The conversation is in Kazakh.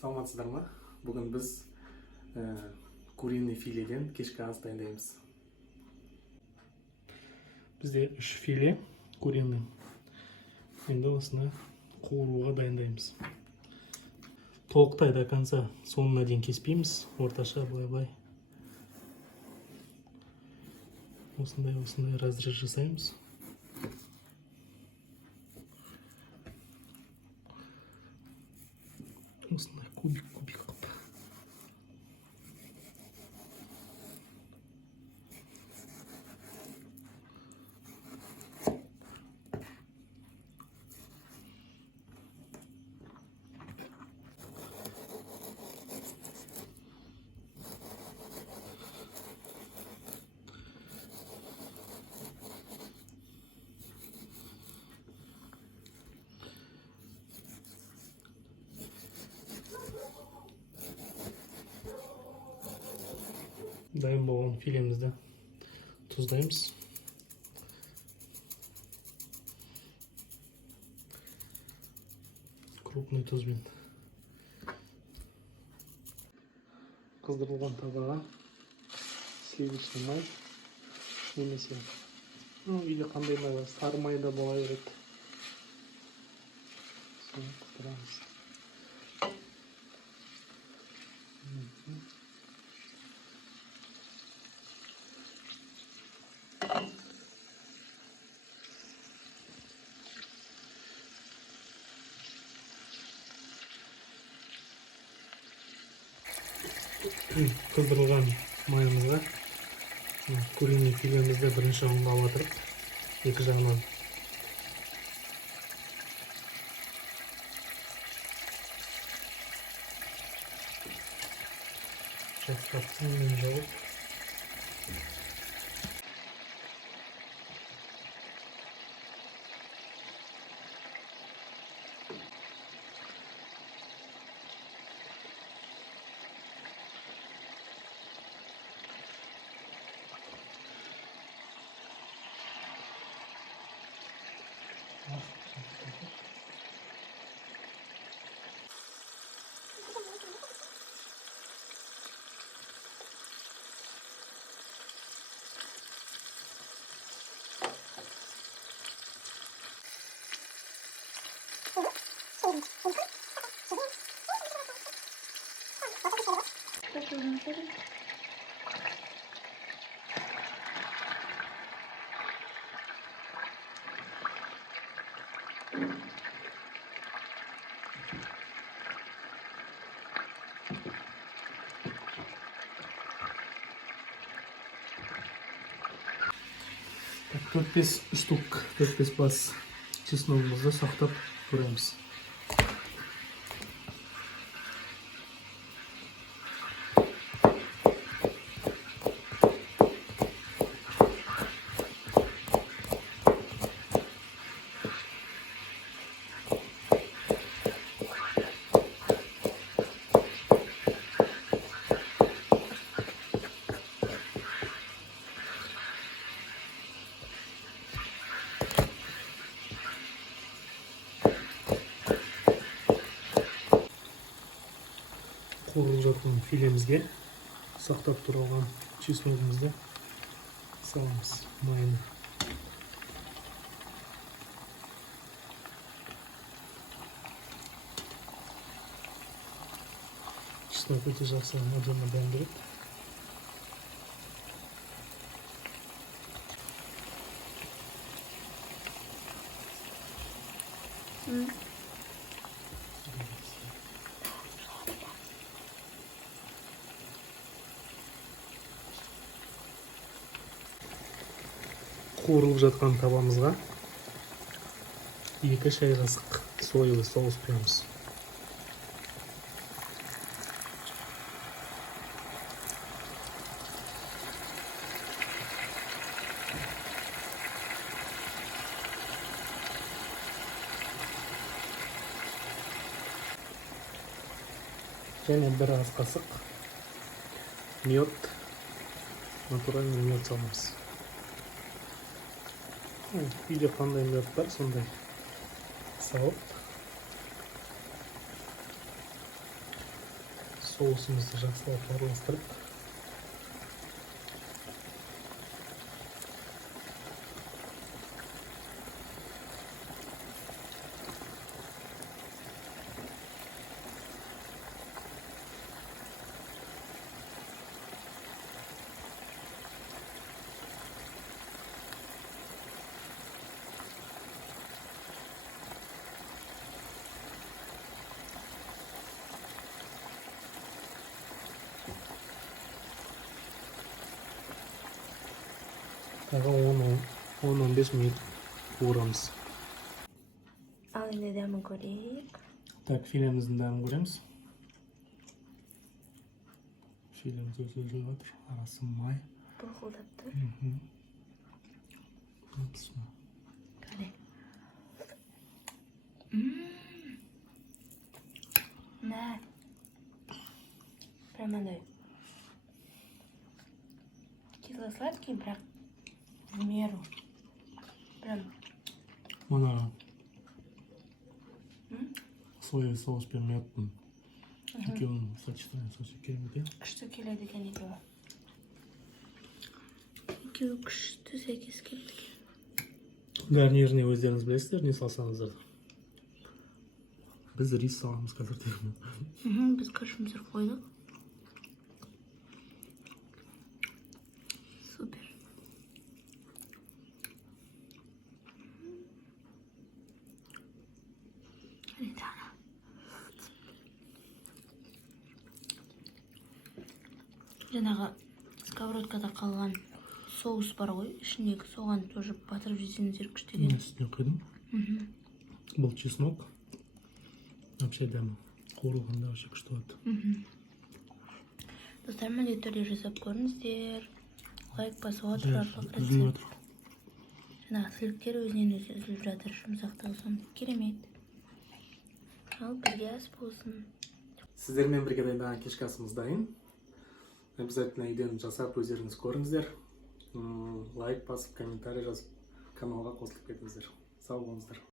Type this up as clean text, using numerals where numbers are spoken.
Саламатсыздар ма? Бүгін біз куриный филеден кешкі ас дайындаймыз. Бізде 3 филе куриный. Енді осыны қуыруға дайындаймыз. Толықтай до конца соңына дейін кеспейміз. Орташа былай-былай. Осындай разрез жасаймыз. Осындай кубик қылып. Дайын болған филемізді тұздаймыз. Крупный тұзбен. Қыздырылған табаға сливочный май немесе үйде қандай май бар, сары май да бола береді. Соны қыздырамыз. Қыздырылған майымызға куриный филемізді бірінші орынға батырып, екі жағынан жақсылап сыммен жауып, төрт-бес штук, 4-5 бас чесногымызды сақтап көреміз. Қуырылып жатқан филемізге сақтап тұрған чесногымызды саламыз майын. Чеснок өте жақсы адамға дәм береді. Қуырылып жатқан табамызға 2 шай қасық соевый соус құямыз. Және 1 ас қасық мед, натуральный мед саламыз. Үйде қандай мед бар, сондай салып соусымызды жақсылап араластырып тағы 10-15 минут қуырамыз. Ал енді дәмін көрейік. Так, филеміздің дәмін көреміз. Филеміз өзі үзіліп жатыр, арасы май. Бұрқылдап тұр. Қане. Мә. Прям андай. Кисло-сладкий, бірақ в меру. Прям. Мана соевый соус пен меттің екеуінің сочетание сосы керемет еді. Күшті келеді екен екеуі. Екеуі күшті сәйкес келді. Гарниріне өздеріңіз білесіздер, не салсаңыздар. Біз рис саламыз қазір деймін. Біз кашмзыр қойдық. Супер. Жаңағы сковородкада қалған соус бар ғой, ішіндегі соған тоже батырып жесеңіздер күшті екен. Үстіне құйдым. Бұл чеснок. Вообще дәмі қуырылғанда вообще күшті болады. Достар, міндетті түрде жасап көріңіздер. Лайк басуға тұрарлық рецепт. Жаңағы сіліктер өзінен өзі үзіліп жатыр, жұмсақтығы сондай керемет. Ал бірге ас болсын. Сіздермен бірге дайындаған кешкі асымыз дайын. Обязательно үйден жасап өздеріңіз көріңіздер. Лайк басып, комментарий жазып, каналға қосылып кетіңіздер. Сау болыңыздар.